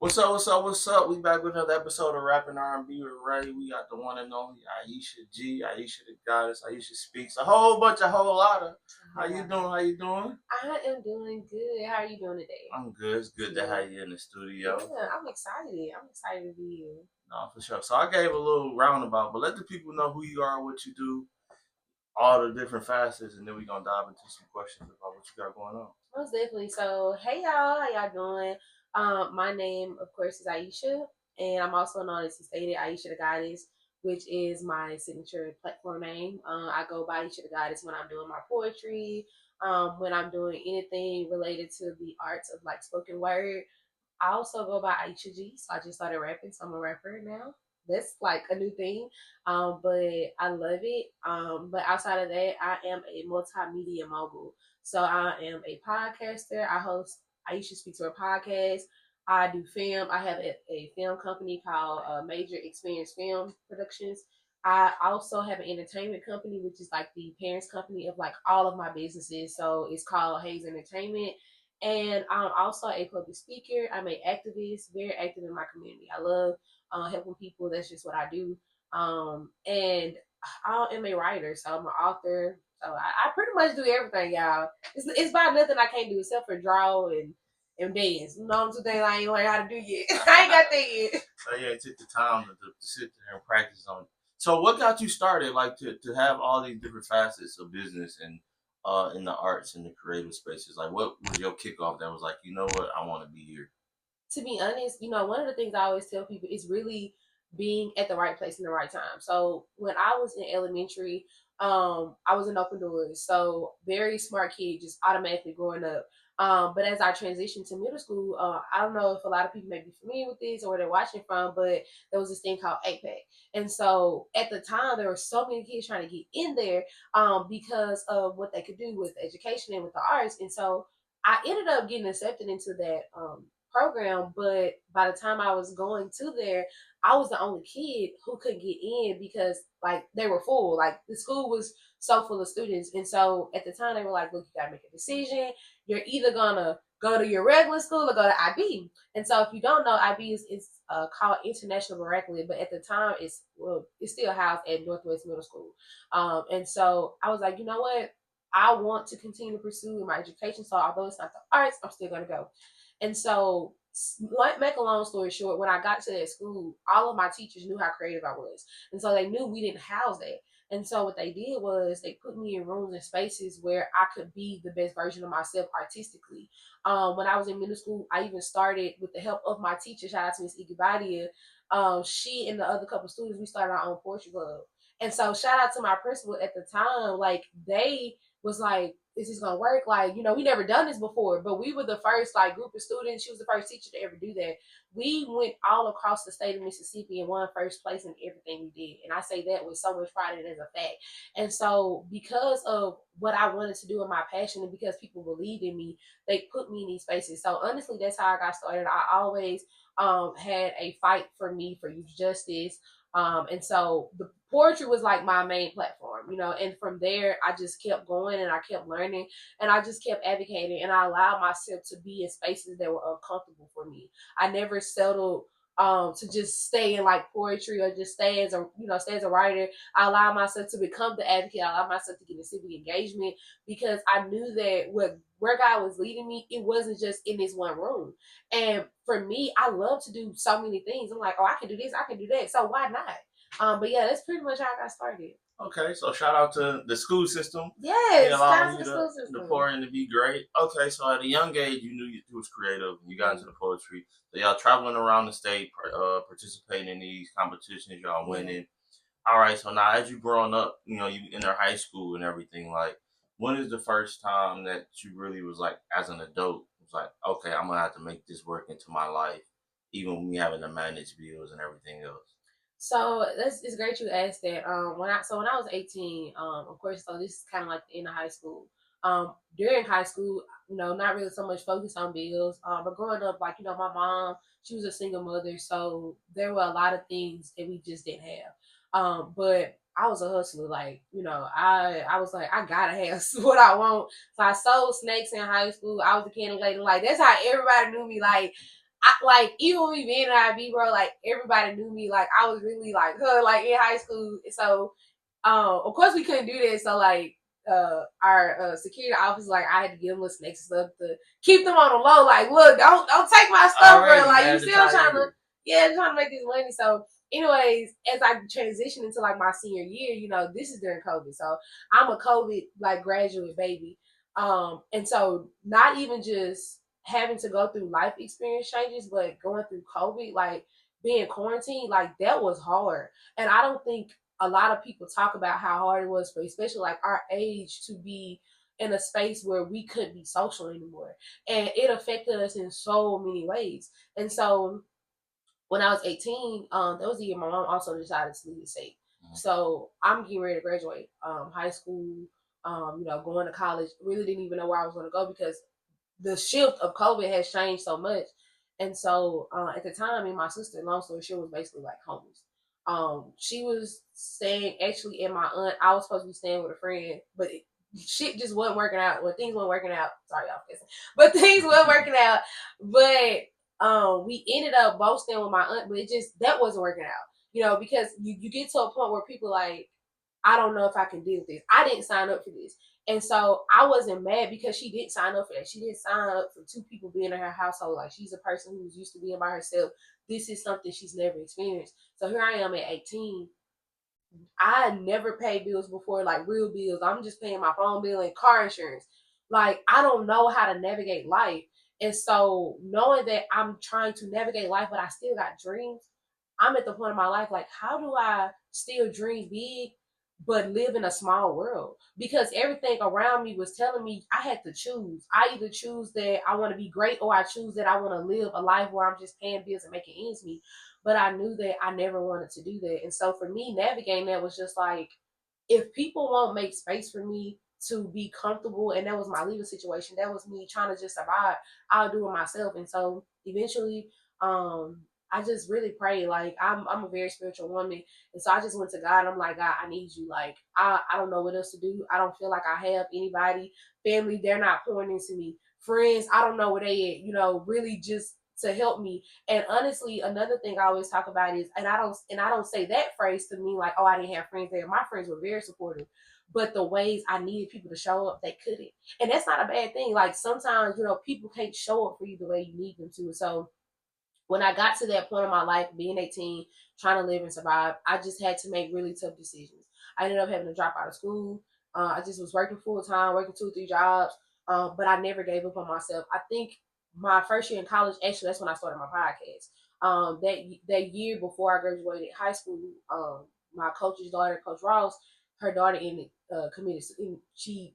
What's up? What's up? What's up? We back with another episode of Rap and RnB with Ray. We got the one and only Iesha G, Iesha the goddess, Iesha speaks a whole bunch, a whole lot of. How you doing? How you doing? I am doing good. How are you doing today? I'm good. It's good to have you in the studio. Yeah, I'm excited. I'm excited to be here. No, for sure. So I gave a little roundabout, but let the people know who you are, what you do, all the different facets, and then we're gonna dive into some questions about what you got going on. Most definitely. So, hey y'all, how y'all doing? My name, of course, is Iesha, and I'm also known as stated Iesha the Goddess, which is my signature platform name. I go by Iesha the Goddess when I'm doing my poetry, when I'm doing anything related to the arts of like spoken word. I also go by Iesha G, so I just started rapping, so I'm a rapper now. That's like a new thing, but I love it. But outside of that, I am a multimedia mogul. So I am a podcaster. I host Iesha Speaks for a podcast. I do film. I have a film company called Major Experience Film Productions. I also have an entertainment company, which is like the parents company of like all of my businesses. So it's called Hayes Entertainment. And I'm also a public speaker. I'm an activist, very active in my community. I love helping people. That's just what I do. And I am a writer, so I'm an author. So I pretty much do everything, y'all. It's about nothing I can't do except for draw and dance. You know, two things I ain't learned how to do yet. I ain't got that yet. So yeah, it took the time to sit there and practice on it. So what got you started, like to have all these different facets of business and in the arts and the creative spaces? Like, what was your kickoff that was like, you know what, I want to be here? To be honest, one of the things I always tell people is really being at the right place in the right time. So when I was in elementary, I was in open doors. So very smart kid, just automatically growing up. But as I transitioned to middle school, I don't know if a lot of people may be familiar with this or where they're watching from, but there was this thing called APEC. And so at the time, there were so many kids trying to get in there because of what they could do with education and with the arts. And so I ended up getting accepted into that program, but by the time I was going to there, I was the only kid who couldn't get in because like they were full. Like the school was so full of students. And so at the time they were like, look, you gotta make a decision. You're either gonna go to your regular school or go to IB. And so if you don't know, IB is called International Miraculous, but at the time it's still housed at Northwest Middle School. And so I was like, you know what? I want to continue to pursue my education. So although it's not the arts, I'm still gonna go. And so, like, make a long story short, when I got to that school, all of my teachers knew how creative I was. And so they knew we didn't house that. And so what they did was they put me in rooms and spaces where I could be the best version of myself artistically. When I was in middle school, I even started with the help of my teacher. Shout out to Miss Igubadia. She and the other couple of students, we started our own poetry club. And so shout out to my principal at the time. Like they was like, is this gonna work? Like, we never done this before, but we were the first like group of students. She was the first teacher to ever do that. We went all across the state of Mississippi and won first place in everything we did. And I say that with so much pride and as a fact. And so because of what I wanted to do and my passion and because people believed in me, they put me in these spaces. So honestly, that's how I got started. I always had a fight for me for youth justice. And so the poetry was like my main platform, and from there I just kept going and I kept learning and I just kept advocating and I allowed myself to be in spaces that were uncomfortable for me. I never settled to just stay in like poetry or just stay as a writer. I allowed myself to become the advocate. I allowed myself to get in civic engagement because I knew that where God was leading me, it wasn't just in this one room. And for me, I love to do so many things. I'm like, oh, I can do this, I can do that. So why not? But yeah, that's pretty much how I got started. Okay, so shout out to the school system. Yes, allowing you the school system. to pour in to be great. Okay, so at a young age, you knew you was creative. And you got into the poetry. So y'all traveling around the state, participating in these competitions. Y'all winning. All right, so now as you growing up, you enter high school and everything. Like, when is the first time that you really was like, as an adult, was like, okay, I'm gonna have to make this work into my life, even when we having to manage bills and everything else. So it's great you asked that. When I was 18, of course, so this is kind of like the end of high school. During high school, not really so much focused on bills. But growing up, like my mom, she was a single mother, so there were a lot of things that we just didn't have. But I was a hustler, like I was like I gotta have what I want. So I sold snakes in high school. I was a candy lady, like that's how everybody knew me, like. like even with me being in IB, bro, like everybody knew me. Like I was really like her, like in high school. So of course we couldn't do that. So like our security officer, like I had to give them little snakes and stuff to keep them on the low. Like, look, don't take my stuff, bro. Like you still trying to trying to make this money. So anyways, as I transitioned into like my senior year, you know, this is during COVID. So I'm a COVID like graduate baby. And so not even just having to go through life experience changes, but going through COVID, like being quarantined, like that was hard. And I don't think a lot of people talk about how hard it was for especially like our age to be in a space where we couldn't be social anymore. And it affected us in so many ways. And so when I was 18, that was the year my mom also decided to leave the state. So I'm getting ready to graduate high school, you know, going to college. Really didn't even know where I was going to go because the shift of COVID has changed so much. And so at the time, me and my sister, long story short, was basically like homeless. She was staying actually in my aunt. I was supposed to be staying with a friend, but shit just wasn't working out. Well, things weren't working out. Sorry, y'all, but things weren't working out. But we ended up both staying with my aunt, but it just that wasn't working out. You know, because you get to a point where people like, I don't know if I can deal with this. I didn't sign up for this. And so I wasn't mad because she didn't sign up for that. She didn't sign up for two people being in her household. Like she's a person who's used to being by herself. This is something she's never experienced. So here I am at 18. I never paid bills before, like real bills. I'm just paying my phone bill and car insurance. Like I don't know how to navigate life. And so knowing that I'm trying to navigate life, but I still got dreams, I'm at the point in my life, like, how do I still dream big but live in a small world? Because everything around me was telling me I had to choose. I either choose that I want to be great or I choose that I want to live a life where I'm just paying bills and making ends meet. But I knew that I never wanted to do that. And so for me, navigating that was just like, if people won't make space for me to be comfortable, and that was my leaving situation, that was me trying to just survive, I'll do it myself. And so eventually, I just really pray. Like I'm a very spiritual woman. And so I just went to God and I'm like, God, I need you. Like I don't know what else to do. I don't feel like I have anybody, family, they're not pouring into me. Friends, I don't know where they at, you know, really just to help me. And honestly, another thing I always talk about is, and I don't say that phrase to mean like, oh, I didn't have friends there. My friends were very supportive. But the ways I needed people to show up, they couldn't. And that's not a bad thing. Like sometimes, you know, people can't show up for you the way you need them to. So when I got to that point in my life, being 18, trying to live and survive, I just had to make really tough decisions. I ended up having to drop out of school. I just was working full time, working 2 or 3 jobs, but I never gave up on myself. I think my first year in college, actually, that's when I started my podcast. That year before I graduated high school, my coach's daughter, Coach Ross, her daughter ended committed. She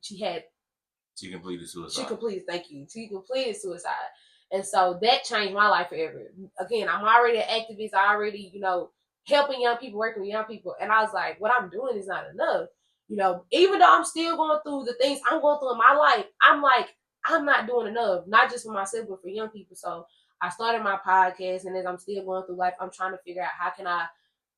completed suicide. She completed. Thank you. She completed suicide. And so that changed my life forever. Again, I'm already an activist. I already, you know, helping young people, working with young people. And I was like, what I'm doing is not enough. You know, even though I'm still going through the things I'm going through in my life, I'm like, I'm not doing enough, not just for myself, but for young people. So I started my podcast, and as I'm still going through life, I'm trying to figure out how can I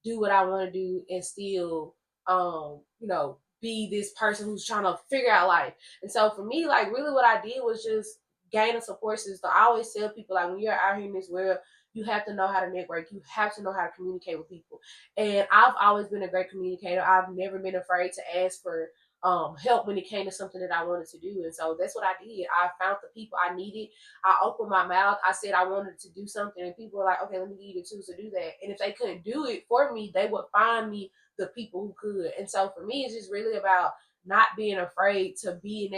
do what I want to do and still, you know, be this person who's trying to figure out life. And so for me, like really what I did was just gain a support system. I always tell people like when you're out here in this world, you have to know how to network. You have to know how to communicate with people. And I've always been a great communicator. I've never been afraid to ask for help when it came to something that I wanted to do. And so that's what I did. I found the people I needed. I opened my mouth. I said I wanted to do something, and people were like, okay, let me give you the tools to do that. And if they couldn't do it for me, they would find me the people who could. And so for me, it's just really about not being afraid to be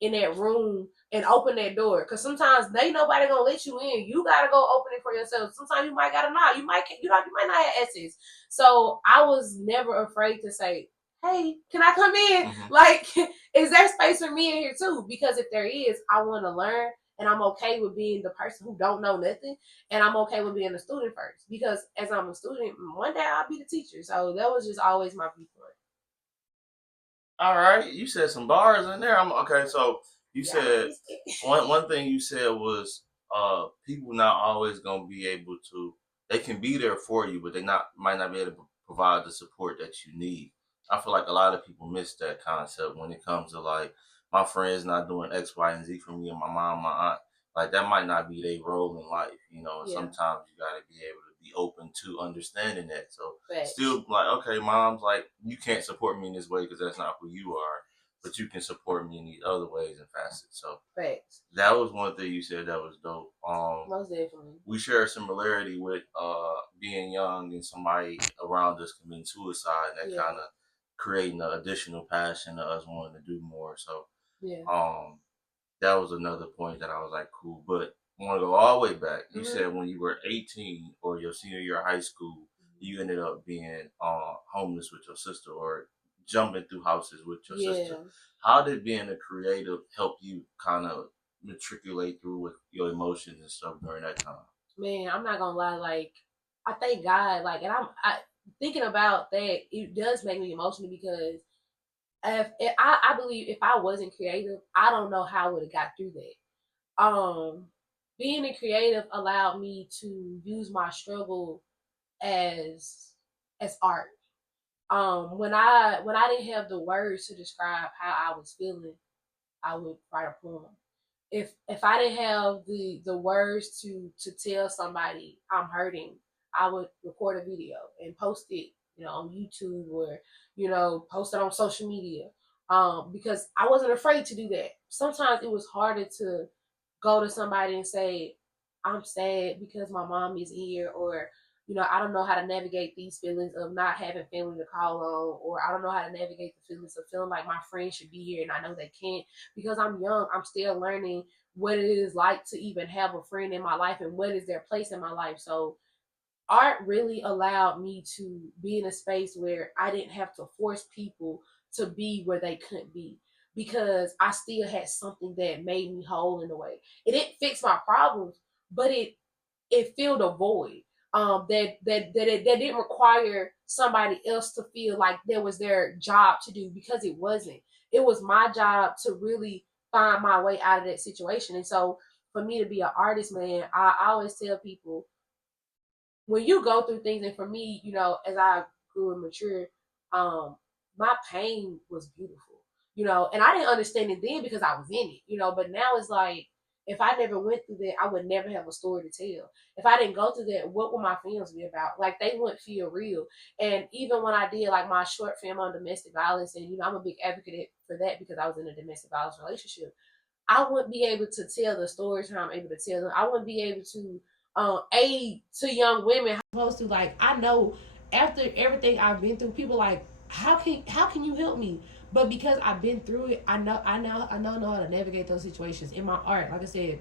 in that room and open that door. Because sometimes they nobody gonna let you in. You gotta go open it for yourself. Sometimes you might gotta knock. You might not have access. So I was never afraid to say, hey, can I come in? Mm-hmm. Like, is there space for me in here too? Because if there is, I want to learn. And I'm okay with being the person who don't know nothing. And I'm okay with being a student first. Because as I'm a student, one day I'll be the teacher. So that was just always my viewpoint. All right. You said some bars in there. Okay, so you said one thing you said was people not always gonna be able to, they can be there for you, but they might not be able to provide the support that you need. I feel like a lot of people miss that concept when it comes to like my friends not doing X, Y, and Z for me, and my mom, my aunt. like that might not be their role in life, you know. And Yeah. sometimes you got to be able to be open to understanding that. So Facts. still like, okay, mom's like, you can't support me in this way because that's not who you are, but you can support me in these other ways and facets. So Facts. that was one thing you said that was dope. Most definitely. We share a similarity with being young and somebody around us committing suicide, and that Yeah. kind of creating an additional passion to us wanting to do more. So Yeah. that was another point that I was like, cool. But I want to go all the way back. You Mhm. said when you were 18 or your senior year of high school, you ended up being homeless with your sister or jumping through houses with your sister. How did being a creative help you kind of matriculate through with your emotions and stuff during that time? Man, I'm not gonna lie, like I thank God, like, and I thinking about that, it does make me emotional because if I believe if I wasn't creative, I don't know how I would have got through that. Being a creative allowed me to use my struggle as art. When I didn't have the words to describe how I was feeling, I would write a poem. If I didn't have the words to tell somebody I'm hurting, I would record a video and post it, on YouTube or post it on social media. Because I wasn't afraid to do that. Sometimes it was harder to go to somebody and say, I'm sad because my mom is here, or I don't know how to navigate these feelings of not having family to call on, or I don't know how to navigate the feelings of feeling like my friends should be here and I know they can't because I'm young. I'm still learning what it is like to even have a friend in my life and what is their place in my life. So art really allowed me to be in a space where I didn't have to force people to be where they couldn't be because I still had something that made me whole in a way. It didn't fix my problems, but it filled a void. That didn't require somebody else to feel like that was their job to do because it wasn't. It was my job to really find my way out of that situation. And so for me to be an artist, man, I always tell people when you go through things, and for me, as I grew and matured, my pain was beautiful, and I didn't understand it then because I was in it, but now it's like, if I never went through that, I would never have a story to tell. If I didn't go through that, what would my films be about? Like, they wouldn't feel real. And even when I did like my short film on domestic violence, and I'm a big advocate for that because I was in a domestic violence relationship, I wouldn't be able to tell the stories how I'm able to tell them. I wouldn't be able to aid to young women. How I'm supposed to, like, I know after everything I've been through, people like, how can you help me? But because I've been through it, I know how to navigate those situations. In my art, like I said,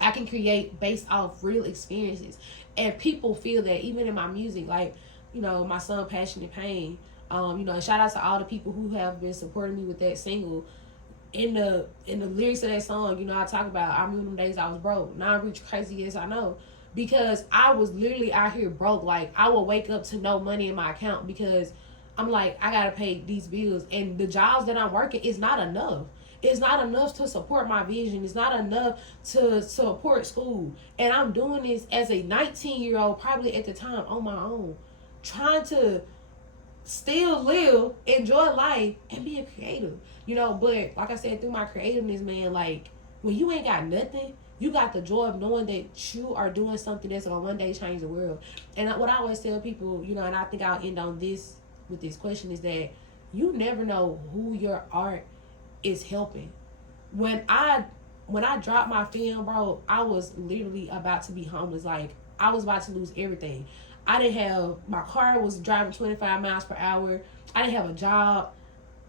I can create based off real experiences, and people feel that even in my music. Like, my song "Passion and Pain." Shout out to all the people who have been supporting me with that single. In the lyrics of that song, I talk about I remember them days I was broke. Now I'm rich, crazy as I know, because I was literally out here broke. Like, I would wake up to no money in my account because I'm like, I gotta pay these bills, and the jobs that I'm working is not enough. It's not enough to support my vision. It's not enough to support school. And I'm doing this as a 19-year-old, probably at the time, on my own, trying to still live, enjoy life, and be a creative. But like I said, through my creativeness, man, like, when you ain't got nothing, you got the joy of knowing that you are doing something that's gonna one day change the world. And what I always tell people, and I think I'll end on this with this question, is that you never know who your art is helping. When I dropped my film, bro, I was literally about to be homeless. Like, I was about to lose everything. I didn't have my car was driving 25 miles per hour. I didn't have a job.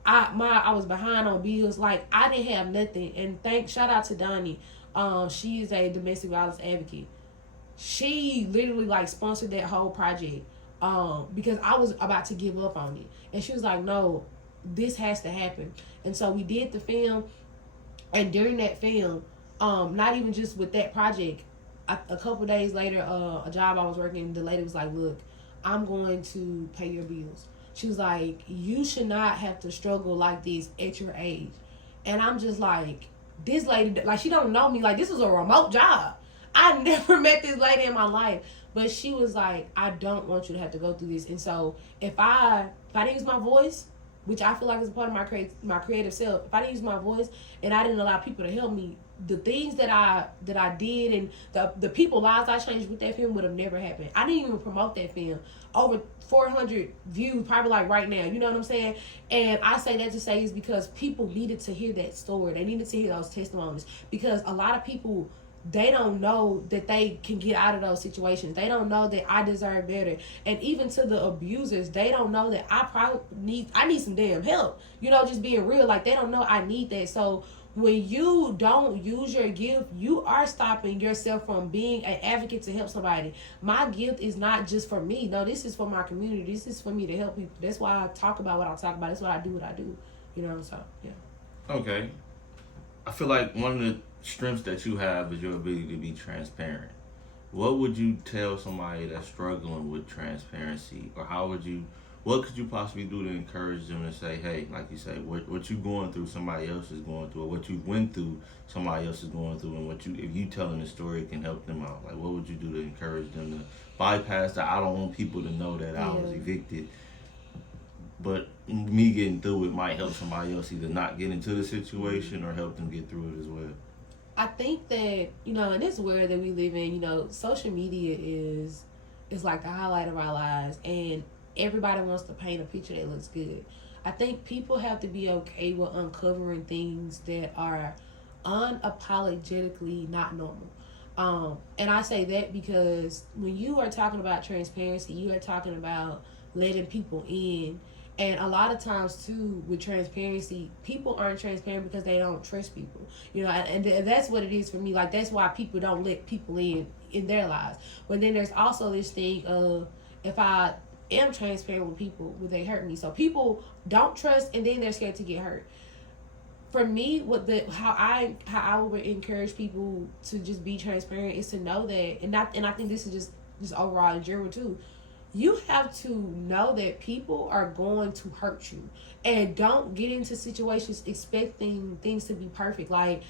I was behind on bills. Like, I didn't have nothing. And shout out to Donnie. She is a domestic violence advocate. She literally, like, sponsored that whole project. Because I was about to give up on it. And she was like, no, this has to happen. And so we did the film, and during that film, not even just with that project, a couple days later, a job I was working, the lady was like, look, I'm going to pay your bills. She was like, you should not have to struggle like this at your age. And I'm just like, this lady, like, she don't know me. Like, this is a remote job. I never met this lady in my life. But she was like, I don't want you to have to go through this. And so if I didn't use my voice, which I feel like is a part of my creative self. If I didn't use my voice and I didn't allow people to help me, the things that I did and the people lives I changed with that film would have never happened. I didn't even promote that film. Over 400 views, probably like right now. You know what I'm saying? And I say that to say is because people needed to hear that story. They needed to hear those testimonies because a lot of people, they don't know that they can get out of those situations. They don't know that I deserve better. And even to the abusers, they don't know that I need some damn help. You know, just being real. Like, they don't know I need that. So when you don't use your gift, you are stopping yourself from being an advocate to help somebody. My gift is not just for me. No, this is for my community. This is for me to help people. That's why I talk about what I talk about. That's why I do what I do. You know, so yeah. Okay. I feel like one of the strengths that you have is your ability to be transparent. What would you tell somebody that's struggling with transparency, or what could you possibly do to encourage them to say, hey, like you say, what you going through, somebody else is going through, or what you went through, somebody else is going through, and if you telling the story can help them out. Like, what would you do to encourage them to bypass that? I don't want people to know that I was evicted, but me getting through it might help somebody else either not get into the situation or help them get through it as well. I think that, you know, in this world that we live in, you know, social media is like the highlight of our lives, and everybody wants to paint a picture that looks good. I think people have to be okay with uncovering things that are unapologetically not normal. And I say that because when you are talking about transparency, you are talking about letting people in. And a lot of times too, with transparency, people aren't transparent because they don't trust people. You know, and that's what it is for me. Like, that's why people don't let people in their lives. But then there's also this thing of, if I am transparent with people, will they hurt me? So people don't trust, and then they're scared to get hurt. For me, how I would encourage people to just be transparent is to know that, and I think this is just overall in general too. You have to know that people are going to hurt you, and don't get into situations expecting things to be perfect. Like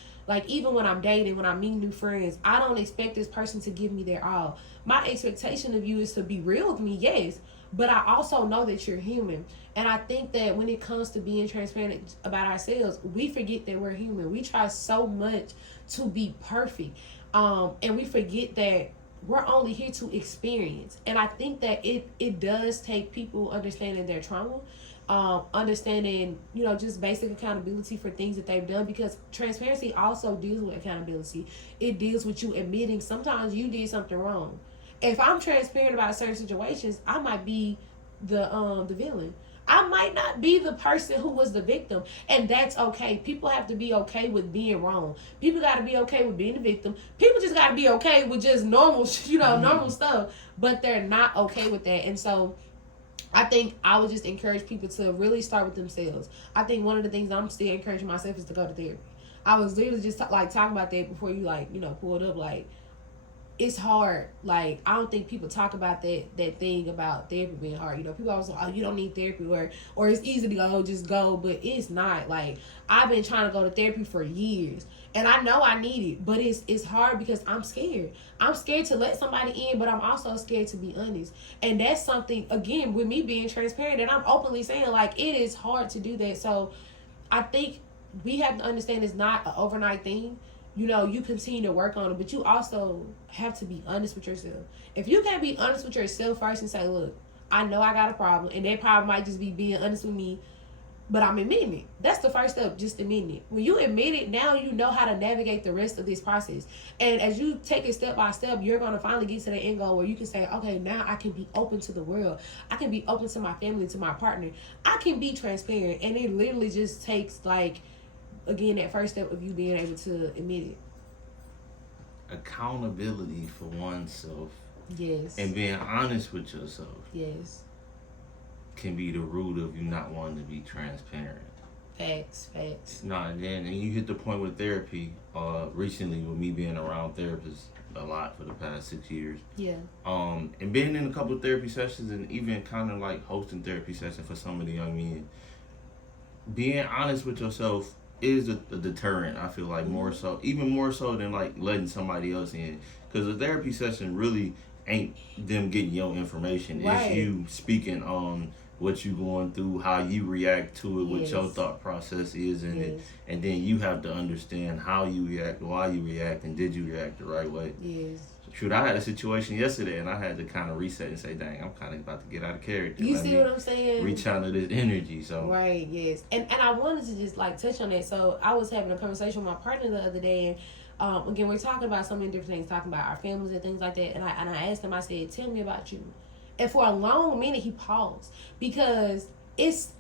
even when I'm dating, when I meet new friends, I don't expect this person to give me their all. My expectation of you is to be real with me, yes, but I also know that you're human. And I think that when it comes to being transparent about ourselves, we forget that we're human. We try so much to be perfect, and we forget that we're only here to experience. And I think that it does take people understanding their trauma, understanding, you know, just basic accountability for things that they've done, because transparency also deals with accountability. It deals with you admitting sometimes you did something wrong. If I'm transparent about certain situations, I might be the villain. I might not be the person who was the victim, and that's okay. People have to be okay with being wrong. People got to be okay with being the victim. People just got to be okay with just normal, normal stuff, but they're not okay with that. And so I think I would just encourage people to really start with themselves. I think one of the things I'm still encouraging myself is to go to therapy. I was literally just talking about that before you pulled up. Like, it's hard. Like, I don't think people talk about that thing about therapy being hard. You know, people always like, oh, you don't need therapy, or it's easy to go, just go. But it's not. Like, I've been trying to go to therapy for years, and I know I need it, but it's hard because I'm scared. I'm scared to let somebody in, but I'm also scared to be honest. And that's something, again, with me being transparent, and I'm openly saying, like, it is hard to do that. So I think we have to understand it's not an overnight thing. You know, you continue to work on it, but you also have to be honest with yourself. If you can't be honest with yourself first and say, look, I know I got a problem, and that problem might just be being honest with me, but I'm admitting it. That's the first step, just admitting it. When you admit it, now you know how to navigate the rest of this process. And as you take it step by step, you're going to finally get to the end goal where you can say, okay, now I can be open to the world. I can be open to my family, to my partner. I can be transparent. And it literally just takes, like, again, that first step of you being able to admit it. Accountability for oneself. Yes. And being honest with yourself. Yes. Can be the root of you not wanting to be transparent. Facts. No, and you hit the point with therapy. Recently, with me being around therapists a lot for the past 6 years. Yeah. And being in a couple of therapy sessions, and even kind of like hosting therapy sessions for some of the young men. Being honest with yourself is a deterrent. I feel like even more so than like letting somebody else in, because a therapy session really ain't them getting your information. Right. It's you speaking on what you going through, how you react to it, what your Yes. thought process is in it, Yes. and then you have to understand how you react, why you react, and did you react the right way. Yes. Shoot, I had a situation yesterday, and I had to kind of reset and say, "Dang, I'm kind of about to get out of character. You Let see me what I'm saying? rechannel this energy." So, Right, yes. And I wanted to just like touch on that. So I was having a conversation with my partner the other day, and again we're talking about so many different things, talking about our families and things like that. And I asked him, I said, "Tell me about you." And for a long minute he paused because it's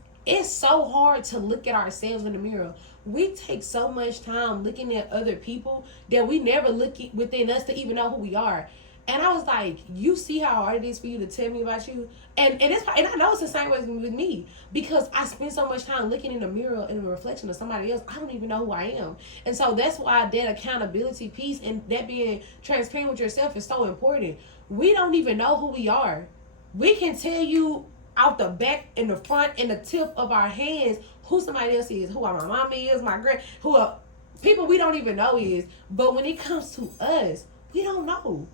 so hard to look at ourselves in the mirror. We take so much time looking at other people that we never look within us to even know who we are. And I was like, you see how hard it is for you to tell me about you? And I know it's the same way with me because I spend so much time looking in the mirror in the reflection of somebody else. I don't even know who I am. And so that's why that accountability piece and that being transparent with yourself is so important. We don't even know who we are. We can tell you out the back and the front and the tip of our hands who somebody else is, who my mama is, my grand, who are people we don't even know is. But when it comes to us, we don't know.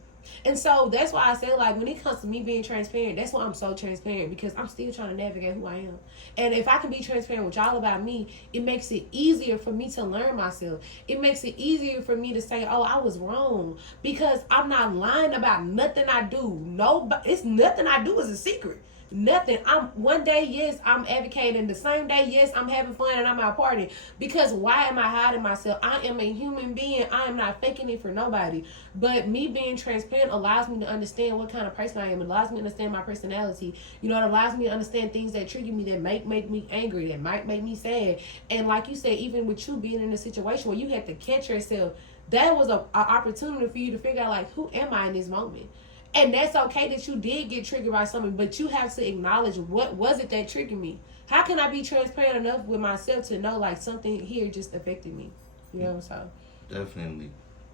And so that's why I say, like, when it comes to me being transparent, that's why I'm so transparent because I'm still trying to navigate who I am. And if I can be transparent with y'all about me, it makes it easier for me to learn myself. It makes it easier for me to say, oh, I was wrong because I'm not lying about nothing I do. No, it's nothing I do is a secret. Nothing. I'm one day, yes, I'm advocating. The same day, yes, I'm having fun and I'm out partying. Because why am I hiding myself? I am a human being. I am not faking it for nobody. But me being transparent allows me to understand what kind of person I am. It allows me to understand my personality. You know, it allows me to understand things that trigger me, that might make me angry, that might make me sad. And like you said, even with you being in a situation where you had to catch yourself, that was a opportunity for you to figure out, like, who am I in this moment? And that's okay that you did get triggered by something, but you have to acknowledge what was it that triggered me. How can I be transparent enough with myself to know like something here just affected me? You know, so definitely.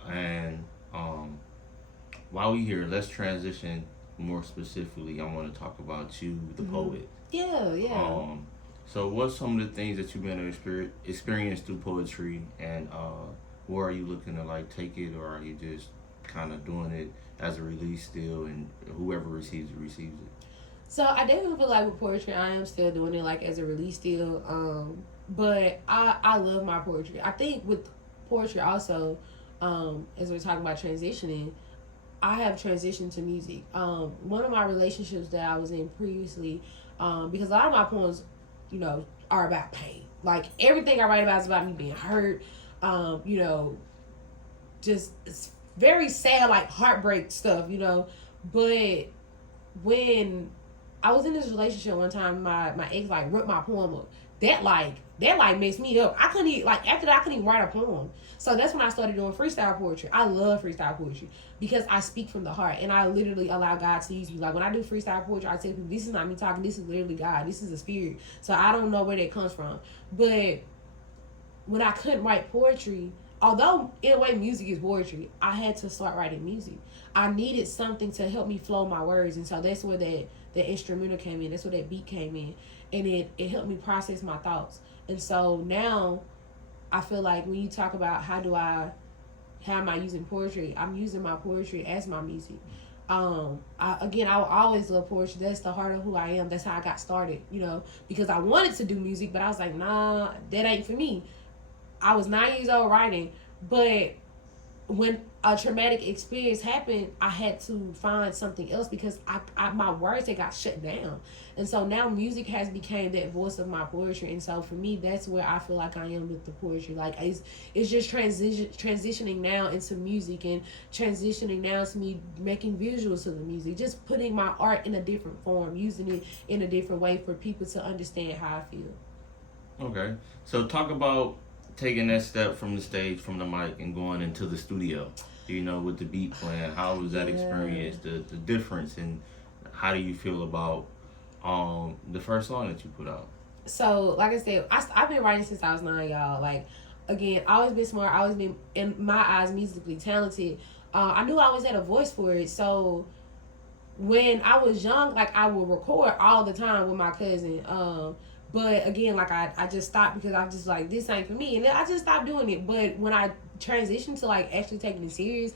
And while we here, let's transition more specifically. I want to talk about you, the poet. Yeah, yeah. So what's some of the things that you've been to experience through poetry, and where are you looking to like take it, or are you just kind of doing it as a release still, and whoever receives it receives it? So I definitely feel like with poetry, I am still doing it like as a release still. But I love my poetry. I think with poetry also, as we're talking about transitioning, I have transitioned to music. One of my relationships that I was in previously, because a lot of my poems, you know, are about pain. Like everything I write about is about me being hurt. You know, just it's very sad, like heartbreak stuff. You know, but when I was in this relationship one time, my ex like ripped my poem up. That messed me up. I couldn't even, like after that I couldn't even write a poem. So that's when I started doing freestyle poetry. I love freestyle poetry because I speak from the heart and I literally allow God to use me. Like when I do freestyle poetry, I tell people this is not me talking. This is literally God. This is a spirit. So I don't know where that comes from. But when I couldn't write poetry, although in a way music is poetry, I had to start writing music. I needed something to help me flow my words, and so that's where that instrumental came in. That's where that beat came in, and it helped me process my thoughts. And so now I feel like when you talk about how am I using poetry, I'm using my poetry as my music. I will always love poetry. That's the heart of who I am. That's how I got started, you know, because I wanted to do music, but I was like, nah, that ain't for me. I was 9 years old writing, but when a traumatic experience happened, I had to find something else because my words had got shut down, and so now music has become that voice of my poetry, and so for me, that's where I feel like I am with the poetry. Like it's just transitioning now into music and transitioning now to me making visuals to the music, just putting my art in a different form, using it in a different way for people to understand how I feel. Okay, so talk about taking that step from the stage, from the mic, and going into the studio. You know, with the beat playing, how was that experience? The difference, and how do you feel about the first song that you put out? So, like I said, I've been writing since I was 9, y'all. Like, again, I always been smart. I always been, in my eyes, musically talented. I knew I always had a voice for it. So, when I was young, like, I would record all the time with my cousin. But again, like I just stopped because I was just like, this ain't for me, and then I just stopped doing it. But when I transitioned to like actually taking it serious,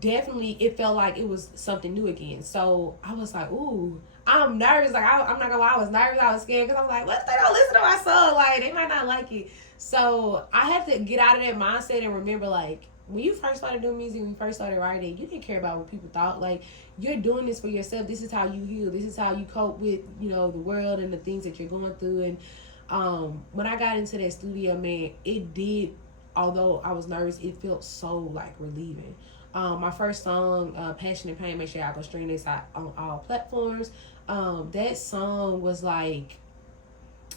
definitely it felt like it was something new again. So I was like, ooh, I'm nervous. Like I'm not gonna lie, I was nervous. I was scared because I'm like, what if they don't listen to my song? Like they might not like it. So I had to get out of that mindset and remember, like, when you first started doing music, when you first started writing, you didn't care about what people thought. Like, you're doing this for yourself. This is how you heal. This is how you cope with, the world and the things that you're going through. And when I got into that studio, man, it did. Although I was nervous, it felt so like relieving. My first song, "Passion and Pain," make sure y'all go stream this out on all platforms. That song was like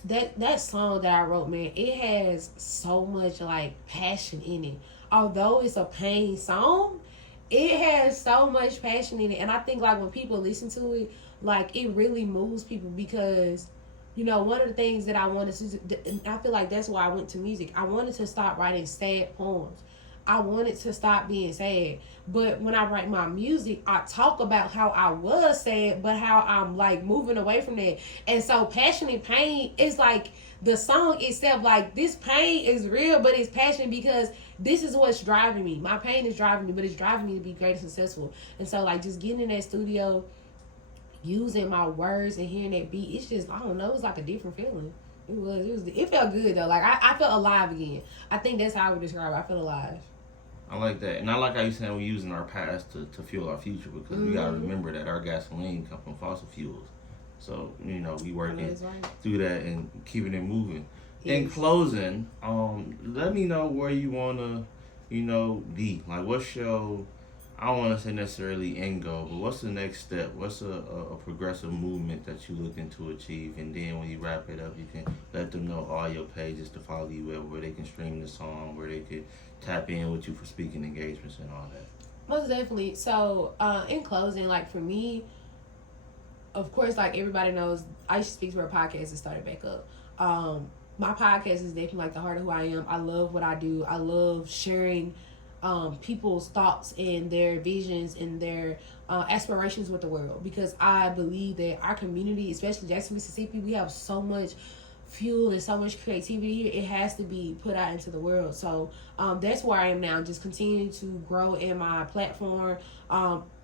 that song that I wrote, man, it has so much like passion in it. Although it's a pain song, it has so much passion in it. And I think like when people listen to it, like it really moves people because one of the things that I wanted to, I feel like that's why I went to music. I wanted to stop writing sad poems. I wanted to stop being sad. But when I write my music, I talk about how I was sad, but how I'm like moving away from that. And so passion and pain is like the song itself, like this pain is real, but it's passion because this is what's driving me. My pain is driving me, but it's driving me to be great and successful. And so like just getting in that studio, using my words and hearing that beat, it's just, I don't know, it was like a different feeling. It felt good though. Like I felt alive again. I think that's how I would describe it. I felt alive. I like that. And I like how you saying we're using our past to fuel our future because we got to remember that our gasoline comes from fossil fuels. So, we working right through that and keeping it moving. Yes. In closing, let me know where you want to, be. Like, what's your, I don't want to say necessarily end goal, but what's the next step? What's a progressive movement that you're looking to achieve? And then when you wrap it up, you can let them know all your pages to follow you at, where they can stream the song, where they could tap in with you for speaking engagements and all that. Most definitely. So, in closing, like for me, of course, like everybody knows, Iesha Speaks for a podcast has started back up. My podcast is definitely like the heart of who I am. I love what I do. I love sharing people's thoughts and their visions and their aspirations with the world, because I believe that our community, especially Jackson, Mississippi, we have so much fuel and so much creativity here. It has to be put out into the world. So that's where I am now, just continuing to grow in my platform.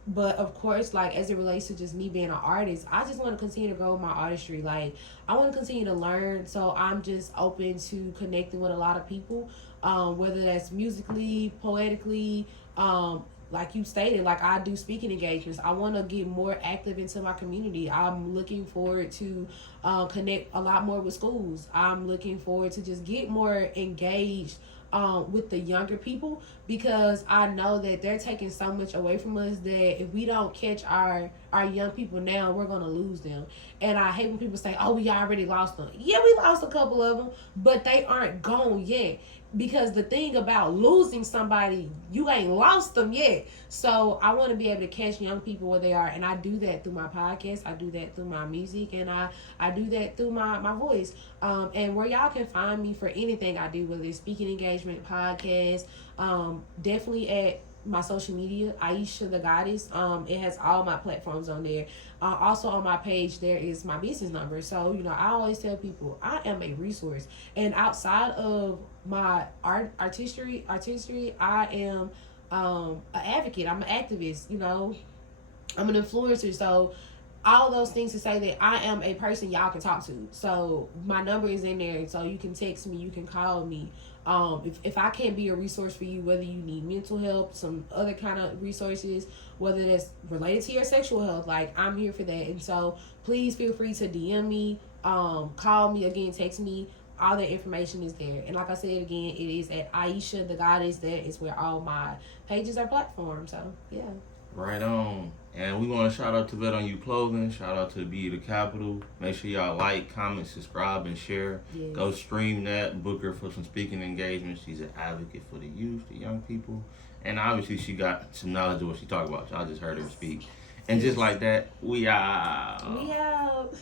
But of course, like as it relates to just me being an artist, I just want to continue to grow my artistry. Like I want to continue to learn. So I'm just open to connecting with a lot of people, whether that's musically, poetically, like you stated, like I do speaking engagements. I want to get more active into my community. I'm looking forward to connect a lot more with schools. I'm looking forward to just get more engaged with the younger people, because I know that they're taking so much away from us that if we don't catch our young people now, we're going to lose them. And I hate when people say, oh, we already lost them. Yeah, we lost a couple of them, but they aren't gone yet. Because the thing about losing somebody, you ain't lost them yet. So I want to be able to catch young people where they are. And I do that through my podcast. I do that through my music. And I do that through my voice. And where y'all can find me for anything I do, whether it's speaking engagement, podcast, definitely at my social media, Iesha the Goddess. It has all my platforms on there. Also on my page, there is my business number. So, I always tell people I am a resource. And outside of my artistry, I am an advocate. I'm an activist. I'm an influencer. So all those things to say that I am a person y'all can talk to. So my number is in there. So you can text me, you can call me. If I can't be a resource for you, whether you need mental health, some other kind of resources, whether that's related to your sexual health, like I'm here for that. And so please feel free to DM me, call me again, text me. All that information is there. And like I said again, it is at Iesha the Goddess. That is where all my pages are platformed. So yeah. Right on. And we want to shout out to Bet on You Clothing. Shout out to the Be the Capital. Make sure y'all like, comment, subscribe, and share. Yes. Go stream that. Book her for some speaking engagements. She's an advocate for the youth, the young people. And obviously she got some knowledge of what she talked about. Y'all just heard her speak. And just like that, we out. We out.